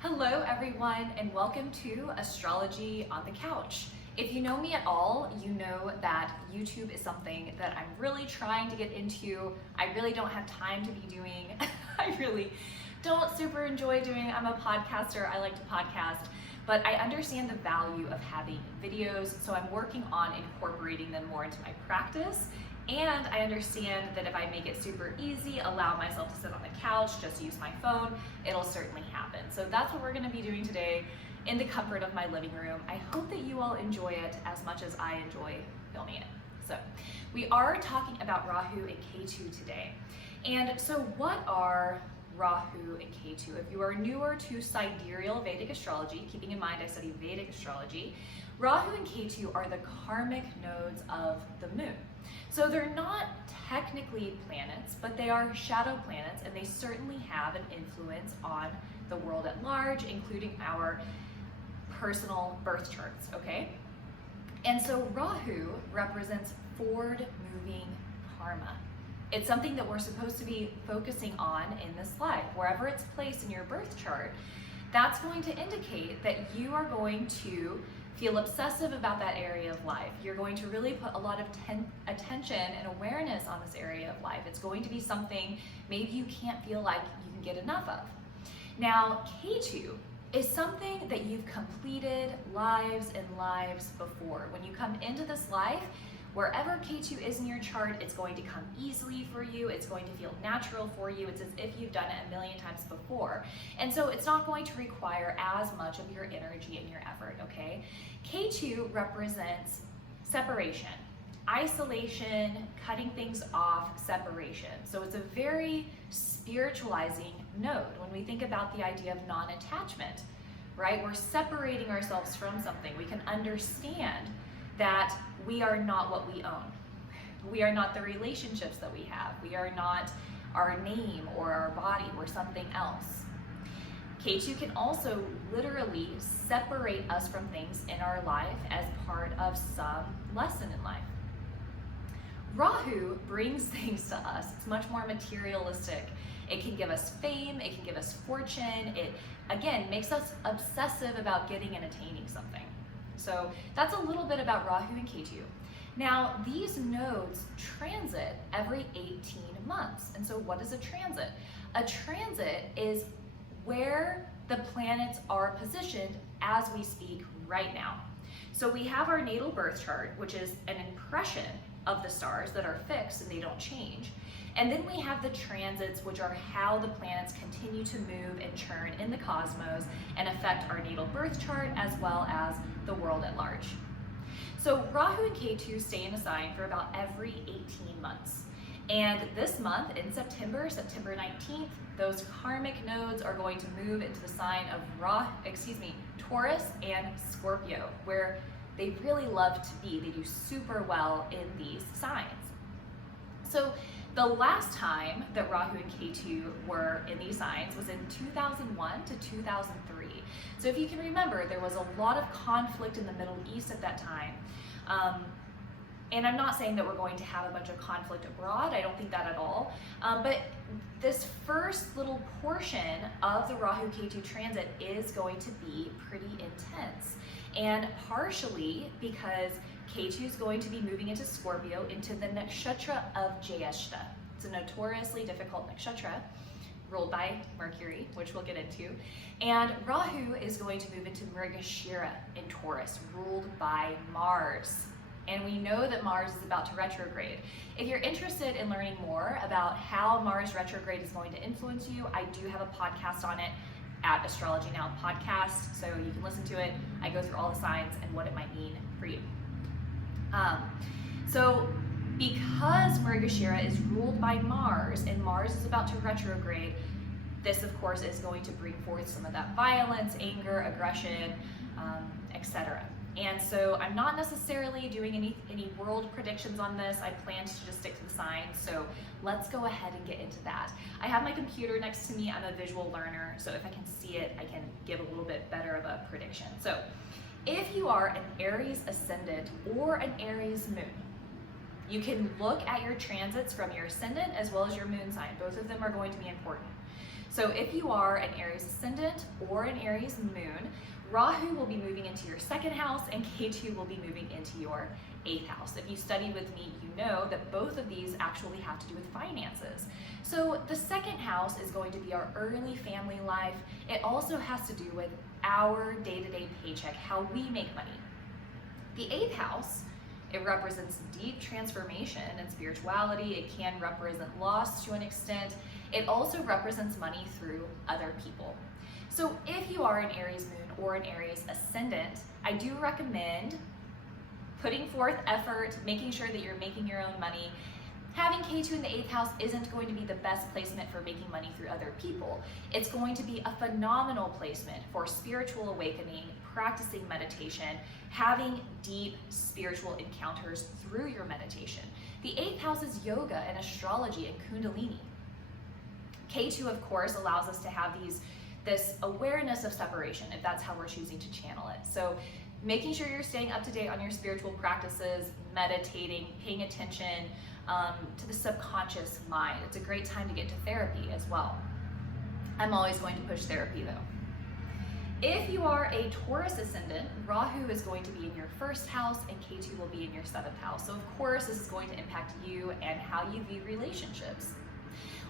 Hello everyone, and welcome to Astrology on the Couch. If you know me at all, you know that YouTube is something that I'm really trying to get into. I really don't have time to be doing. I really don't super enjoy doing. I'm a podcaster, I like to podcast, but I understand the value of having videos, so I'm working on incorporating them more into my practice. And I understand that if I make it super easy, allow myself to sit on the couch, just use my phone, it'll certainly happen. So that's what we're gonna be doing today in the comfort of my living room. I hope that you all enjoy it as much as I enjoy filming it. So we are talking about Rahu and Ketu today. And so what are Rahu and Ketu? If you are newer to sidereal Vedic astrology, keeping in mind I study Vedic astrology, Rahu and Ketu are the karmic nodes of the moon. So they're not technically planets, but they are shadow planets, and they certainly have an influence on the world at large, including our personal birth charts, okay? And so Rahu represents forward-moving karma. It's something that we're supposed to be focusing on in this life. Wherever it's placed in your birth chart, that's going to indicate that you are going to feel obsessive about that area of life. You're going to really put a lot of attention and awareness on this area of life. It's going to be something maybe you can't feel like you can get enough of. Now, Ketu is something that you've completed lives and lives before. When you come into this life, wherever Ketu is in your chart, it's going to come easily for you. It's going to feel natural for you. It's as if you've done it a million times before. And so it's not going to require as much of your energy and your effort, okay? Ketu represents separation, isolation, cutting things off, separation. So it's a very spiritualizing node when we think about the idea of non-attachment, right? We're separating ourselves from something. We can understand that we are not what we own. We are not the relationships that we have. We are not our name or our body. We're something else. Ketu can also literally separate us from things in our life as part of some lesson in life. Rahu brings things to us. It's much more materialistic. It can give us fame, it can give us fortune. It, again, makes us obsessive about getting and attaining something. So that's a little bit about Rahu and Ketu. Now, these nodes transit every 18 months. And so what is a transit? A transit is where the planets are positioned as we speak right now. So we have our natal birth chart, which is an impression of the stars that are fixed and they don't change. And then we have the transits, which are how the planets continue to move and churn in the cosmos and affect our natal birth chart as well as the world at large. So Rahu and Ketu stay in a sign for about every 18 months. And this month, in September 19th, those karmic nodes are going to move into the sign of Taurus and Scorpio, where they really love to be. They do super well in these signs. So the last time that Rahu and Ketu were in these signs was in 2001 to 2003. So if you can remember, there was a lot of conflict in the Middle East at that time. And I'm not saying that we're going to have a bunch of conflict abroad. I don't think that at all. But this first little portion of the Rahu-Ketu transit is going to be pretty intense. And partially because Ketu is going to be moving into Scorpio, into the nakshatra of Jyeshta. It's a notoriously difficult nakshatra, ruled by Mercury, which we'll get into. And Rahu is going to move into Mrigashira in Taurus, ruled by Mars. And we know that Mars is about to retrograde. If you're interested in learning more about how Mars retrograde is going to influence you, I do have a podcast on it at AstrologyNow podcast, so you can listen to it. I go through all the signs and what it might mean for you. So because Mrigashira is ruled by Mars and Mars is about to retrograde, this of course is going to bring forth some of that violence, anger, aggression, etc. And so I'm not necessarily doing any world predictions on this. I plan to just stick to the signs. So let's go ahead and get into that. I have my computer next to me. I'm a visual learner. So if I can see it, I can give a little bit better of a prediction. So if you are an Aries ascendant or an Aries moon, you can look at your transits from your ascendant as well as your moon sign. Both of them are going to be important. So if you are an Aries ascendant or an Aries moon, Rahu will be moving into your second house and Ketu will be moving into your 8th house. If you study with me, you know that both of these actually have to do with finances. So the second house is going to be our early family life. It also has to do with our day-to-day paycheck, how we make money. The 8th house, it represents deep transformation and spirituality. It can represent loss to an extent. It also represents money through other people. So if you are an Aries moon or an Aries ascendant, I do recommend putting forth effort, making sure that you're making your own money. Having Ketu in the 8th house isn't going to be the best placement for making money through other people. It's going to be a phenomenal placement for spiritual awakening, practicing meditation, having deep spiritual encounters through your meditation. The 8th house is yoga and astrology and kundalini. Ketu, of course, allows us to have this awareness of separation, if that's how we're choosing to channel it. So making sure you're staying up to date on your spiritual practices, meditating, paying attention to the subconscious mind. It's a great time to get to therapy as well. I'm always going to push therapy though. If you are a Taurus ascendant, Rahu is going to be in your 1st house and Ketu will be in your 7th house. So of course this is going to impact you and how you view relationships.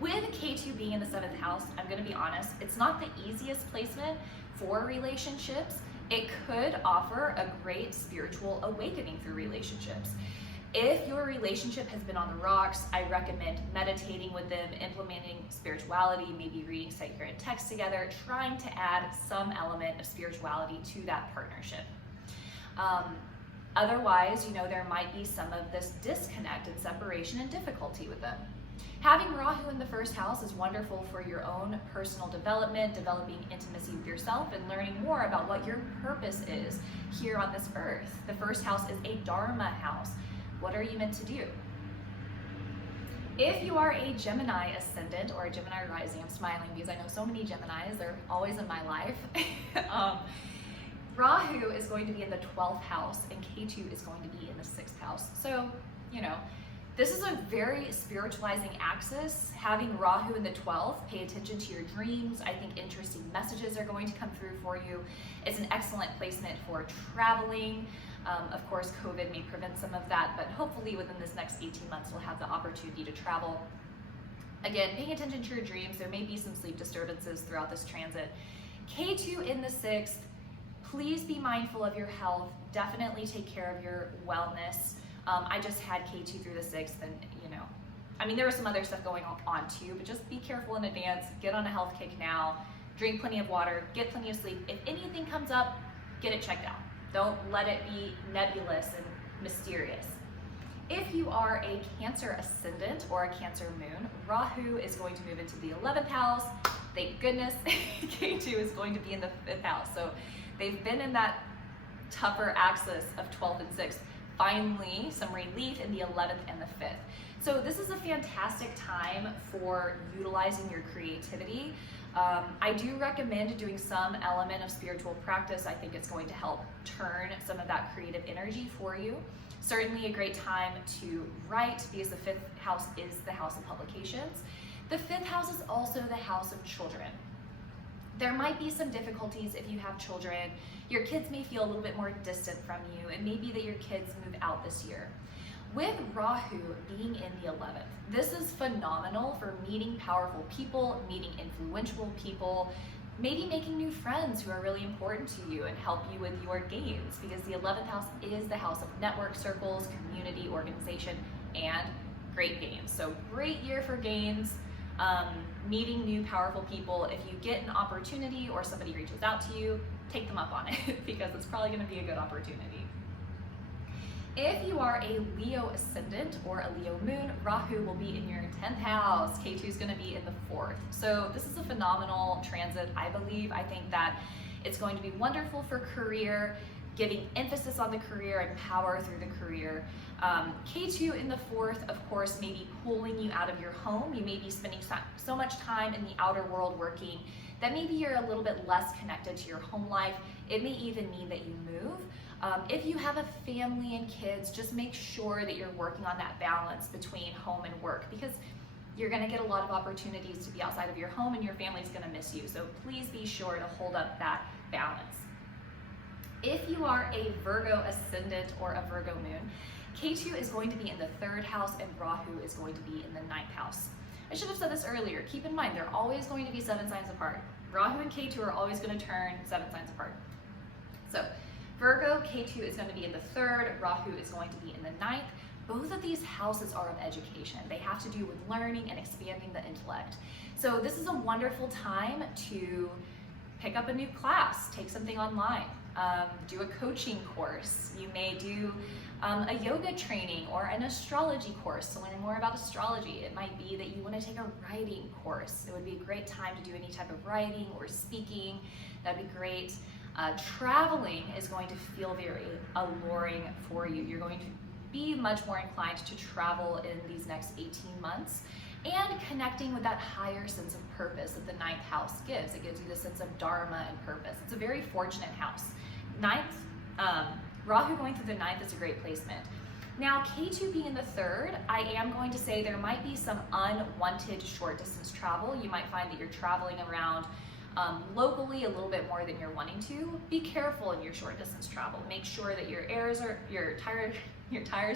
With Ketu being in the 7th house, I'm going to be honest, it's not the easiest placement for relationships. It could offer a great spiritual awakening through relationships. If your relationship has been on the rocks, I recommend meditating with them, implementing spirituality, maybe reading sacred texts together, trying to add some element of spirituality to that partnership. Otherwise, there might be some of this disconnect and separation and difficulty with them. Having Rahu in the 1st house is wonderful for your own personal development, developing intimacy with yourself, and learning more about what your purpose is here on this earth. The 1st house is a Dharma house. What are you meant to do? If you are a Gemini ascendant or a Gemini rising, I'm smiling because I know so many Geminis, they're always in my life. Rahu is going to be in the 12th house and Ketu is going to be in the 6th house. So, this is a very spiritualizing axis. Having Rahu in the 12th, pay attention to your dreams. I think interesting messages are going to come through for you. It's an excellent placement for traveling. Of course, COVID may prevent some of that, but hopefully within this next 18 months, we'll have the opportunity to travel. Again, paying attention to your dreams. There may be some sleep disturbances throughout this transit. Ketu in the 6th, please be mindful of your health. Definitely take care of your wellness. I just had Ketu through the 6th and, there was some other stuff going on too, but just be careful in advance. Get on a health kick now. Drink plenty of water. Get plenty of sleep. If anything comes up, get it checked out. Don't let it be nebulous and mysterious. If you are a Cancer ascendant or a Cancer moon, Rahu is going to move into the 11th house. Thank goodness. Ketu is going to be in the 5th house. So they've been in that tougher axis of 12th and 6th. Finally, some relief in the 11th and the 5th. So this is a fantastic time for utilizing your creativity. I do recommend doing some element of spiritual practice. I think it's going to help turn some of that creative energy for you. Certainly a great time to write because the 5th house is the house of publications. The 5th house is also the house of children. There might be some difficulties if you have children. Your kids may feel a little bit more distant from you, and maybe that your kids move out this year. With Rahu being in the 11th, this is phenomenal for meeting powerful people, meeting influential people, maybe making new friends who are really important to you and help you with your gains, because the 11th house is the house of network circles, community, organization, and great gains. So great year for gains. Meeting new powerful people. If you get an opportunity or somebody reaches out to you, take them up on it because it's probably going to be a good opportunity. If you are a Leo ascendant or a Leo moon, Rahu will be in your 10th house. Ketu is going to be in the 4th. So this is a phenomenal transit, I believe. I think that it's going to be wonderful for career, giving emphasis on the career and power through the career. Ketu in the 4th, of course, may be pulling you out of your home. You may be spending so much time in the outer world working that maybe you're a little bit less connected to your home life. It may even mean that you move. If you have a family and kids, just make sure that you're working on that balance between home and work, because You're going to get a lot of opportunities to be outside of your home, and your family's going to miss you. So please be sure to hold up that balance. If you are a Virgo ascendant or a Virgo moon, Ketu is going to be in the 3rd house and Rahu is going to be in the 9th house. I should have said this earlier. Keep in mind, they're always going to be 7 signs apart. Rahu and Ketu are always going to turn 7 signs apart. So Virgo, Ketu is going to be in the 3rd, Rahu is going to be in the 9th. Both of these houses are of education. They have to do with learning and expanding the intellect. So this is a wonderful time to pick up a new class, take something online, do a coaching course. You may do a yoga training or an astrology course to learn more about astrology. It might be that you want to take a writing course. It would be a great time to do any type of writing or speaking. That'd be great. Traveling is going to feel very alluring for you. You're going to be much more inclined to travel in these next 18 months, and connecting with that higher sense of purpose that the 9th house gives. It gives you the sense of dharma and purpose. It's a very fortunate house. 9th, Rahu going through the 9th is a great placement. Now, Ketu being in the 3rd, I am going to say there might be some unwanted short distance travel. You might find that you're traveling around locally a little bit more than you're wanting to. Be careful in your short distance travel. Make sure that your tires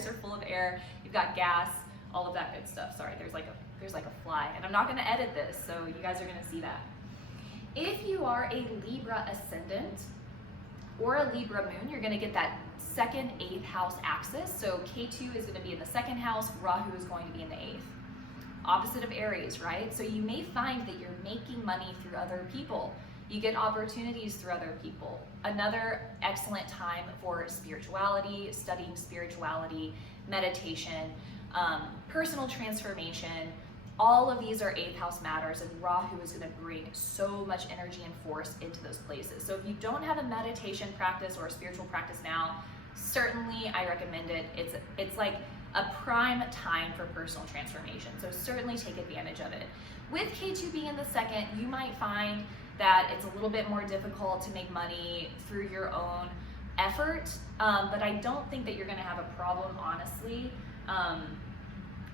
are full of air, you've got gas, all of that good stuff. Sorry, there's like a fly, and I'm not going to edit this, so you guys are going to see that. If you are a Libra ascendant or a Libra moon, you're going to get that 2nd, 8th house axis. So Ketu is going to be in the 2nd house, Rahu is going to be in the 8th. Opposite of Aries, right? So you may find that you're making money through other people. You get opportunities through other people. Another excellent time for spirituality, studying spirituality, meditation, personal transformation. All of these are 8th house matters, and Rahu is going to bring so much energy and force into those places. So if you don't have a meditation practice or a spiritual practice now, certainly I recommend it. It's like a prime time for personal transformation. So certainly take advantage of it. With Ketu being in the 2nd, you might find that it's a little bit more difficult to make money through your own effort, but I don't think that you're going to have a problem, honestly.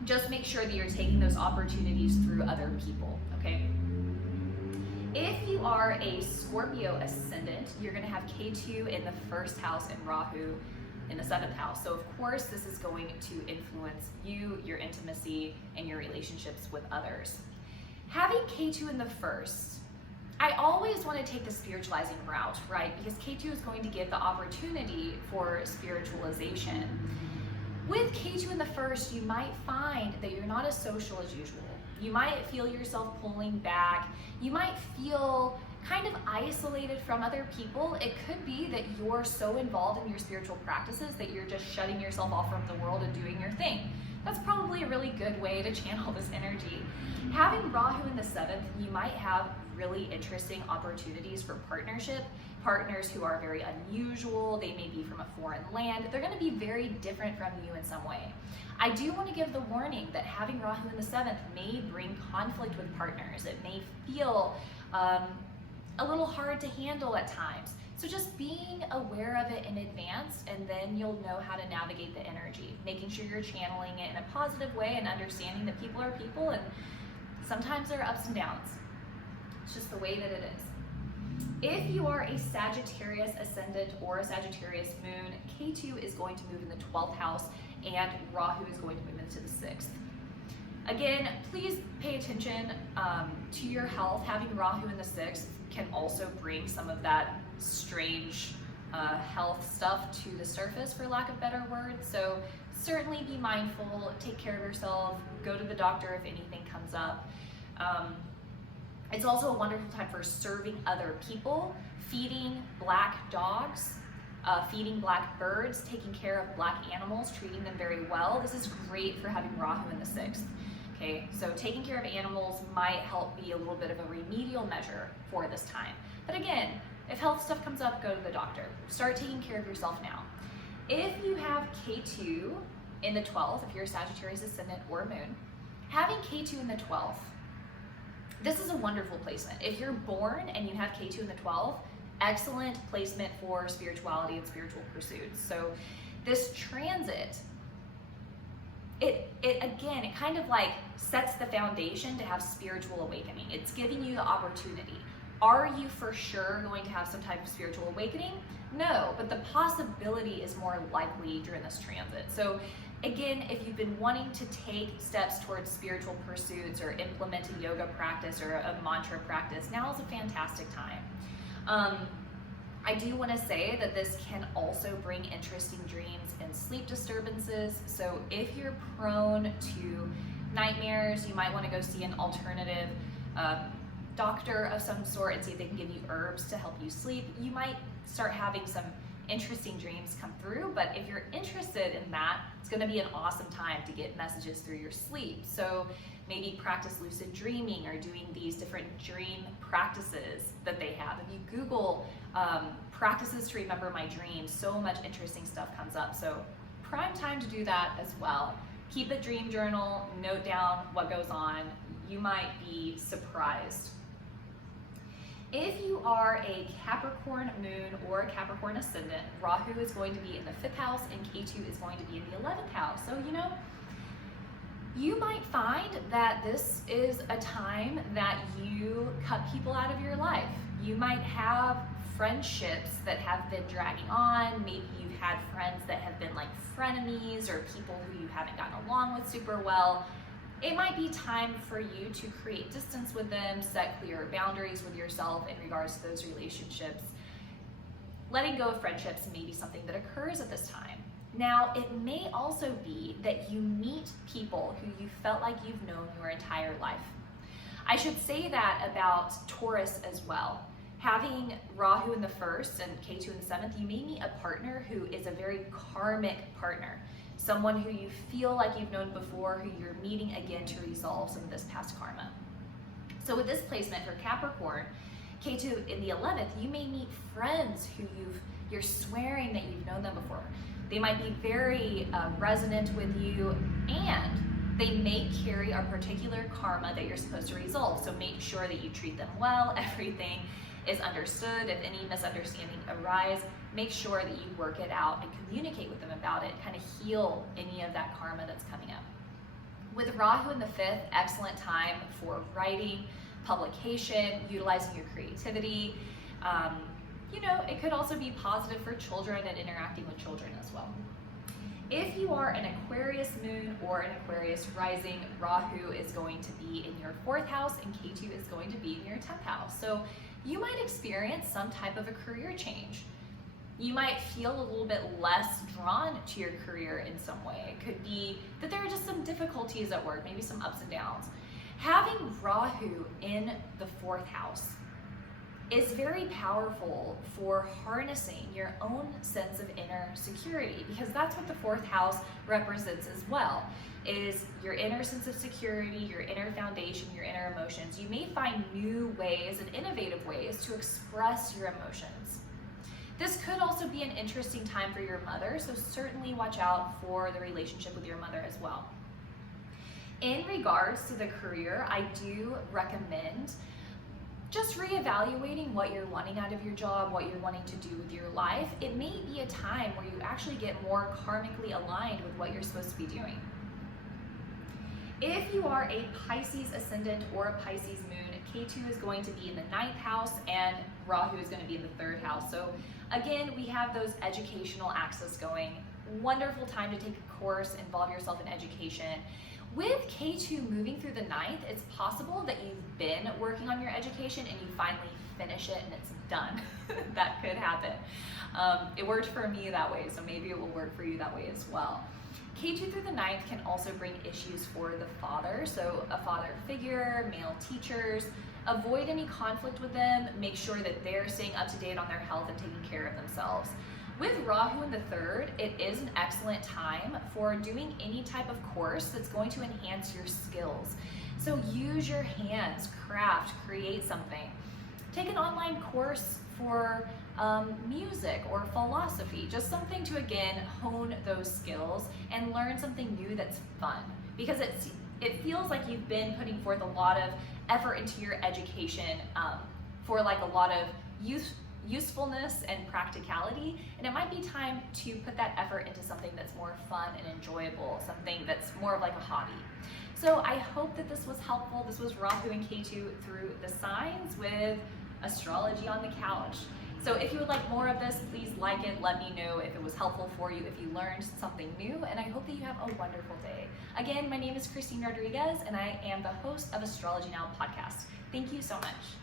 Just make sure that you're taking those opportunities through other people, okay? If you are a Scorpio ascendant, you're going to have Ketu in the 1st house and Rahu in the 7th house. So of course this is going to influence you, your intimacy, and your relationships with others. Having Ketu in the 1st, I always want to take the spiritualizing route, right? Because Ketu is going to give the opportunity for spiritualization. With Ketu in the 1st, you might find that you're not as social as usual. You might feel yourself pulling back. You might feel kind of isolated from other people. It could be that you're so involved in your spiritual practices that you're just shutting yourself off from the world and doing your thing. That's probably a really good way to channel this energy. Having Rahu in the 7th, you might have really interesting opportunities for partnership. Partners who are very unusual, they may be from a foreign land, they're going to be very different from you in some way. I do want to give the warning that having Rahu in the 7th may bring conflict with partners. It may feel a little hard to handle at times. So just being aware of it in advance, and then you'll know how to navigate the energy, making sure you're channeling it in a positive way and understanding that people are people, and sometimes there are ups and downs. It's just the way that it is. If you are a Sagittarius ascendant or a Sagittarius moon, Ketu is going to move in the 12th house and Rahu is going to move into the 6th. Again, please pay attention to your health. Having Rahu in the 6th can also bring some of that strange health stuff to the surface, for lack of better words. So certainly be mindful, take care of yourself, go to the doctor if anything comes up. It's also a wonderful time for serving other people, feeding black dogs, feeding black birds, taking care of black animals, treating them very well. This is great for having Rahu in the 6th. Okay, so taking care of animals might help be a little bit of a remedial measure for this time. But again, if health stuff comes up, go to the doctor. Start taking care of yourself now. If you have Ketu in the 12th, if you're a Sagittarius ascendant or moon, having Ketu in the 12th, this is a wonderful placement. If you're born and you have Ketu in the 12th, excellent placement for spirituality and spiritual pursuits. So this transit it kind of like sets the foundation to have spiritual awakening. It's giving you the opportunity. Are you for sure going to have some type of spiritual awakening? No, but the possibility is more likely during this transit. So again, if you've been wanting to take steps towards spiritual pursuits or implement a yoga practice or a mantra practice, now is a fantastic time. I do want to say that this can also bring interesting dreams and sleep disturbances. So if you're prone to nightmares, you might want to go see an alternative doctor of some sort and see if they can give you herbs to help you sleep. You might start having some interesting dreams come through, but if you're interested in that, it's going to be an awesome time to get messages through your sleep. So maybe practice lucid dreaming or doing these different dream practices that they have. If you Google practices to remember my dreams, so much interesting stuff comes up. So prime time to do that as well. Keep a dream journal, note down what goes on. You might be surprised. If you are a Capricorn moon or a Capricorn ascendant, Rahu is going to be in the 5th house and Ketu is going to be in the 11th house. So, you might find that this is a time that you cut people out of your life. You might have friendships that have been dragging on. Maybe you've had friends that have been like frenemies or people who you haven't gotten along with super well. It might be time for you to create distance with them, set clear boundaries with yourself in regards to those relationships. Letting go of friendships may be something that occurs at this time. Now, it may also be that you meet people who you felt like you've known your entire life. I should say that about Taurus as well. Having Rahu in the 1st and Ketu in the 7th, you may meet a partner who is a very karmic partner. Someone who you feel like you've known before, who you're meeting again to resolve some of this past karma. So with this placement for Capricorn, Ketu in the 11th, you may meet friends who you're swearing that you've known them before. They might be very resonant with you, and they may carry a particular karma that you're supposed to resolve. So make sure that you treat them well, everything is understood. If any misunderstanding arise, make sure that you work it out and communicate with them about it, kind of heal any of that karma that's coming up. With Rahu in the 5th, excellent time for writing, publication, utilizing your creativity. It could also be positive for children and interacting with children as well. If you are an Aquarius moon or an Aquarius rising, Rahu is going to be in your 4th house and Ketu is going to be in your 10th house. So you might experience some type of a career change. You might feel a little bit less drawn to your career in some way. It could be that there are just some difficulties at work, maybe some ups and downs. Having Rahu in the 4th house is very powerful for harnessing your own sense of inner security, because that's what the 4th house represents as well, is your inner sense of security, your inner foundation, your inner emotions. You may find new ways and innovative ways to express your emotions. This could also be an interesting time for your mother, so certainly watch out for the relationship with your mother as well. In regards to the career, I do recommend just reevaluating what you're wanting out of your job, what you're wanting to do with your life. It may be a time where you actually get more karmically aligned with what you're supposed to be doing. If you are a Pisces ascendant or a Pisces moon, Ketu is going to be in the 9th house and Rahu is going to be in the 3rd house. So again, we have those educational axes going. Wonderful time to take a course, involve yourself in education. With Ketu moving through the 9th, it's possible that you've been working on your education and you finally finish it and it's done. That could happen. It worked for me that way, so maybe it will work for you that way as well. Ketu through the 9th can also bring issues for the father, so a father figure, male teachers. Avoid any conflict with them. Make sure that they're staying up to date on their health and taking care of themselves. With Rahu in the 3rd, it is an excellent time for doing any type of course that's going to enhance your skills. So use your hands, craft, create something. Take an online course for music or philosophy, just something to, again, hone those skills and learn something new that's fun. Because it feels like you've been putting forth a lot of effort into your education for like a lot of usefulness and practicality, and it might be time to put that effort into something that's more fun and enjoyable, something that's more of like a hobby. So I hope that this was helpful. This was Rahu and Ketu through the signs with astrology on the couch. So if you would like more of this, please like it, let me know if it was helpful for you, if you learned something new, and I hope that you have a wonderful day. Again, my name is Christine Rodriguez, and I am the host of Astrology Now podcast. Thank you so much.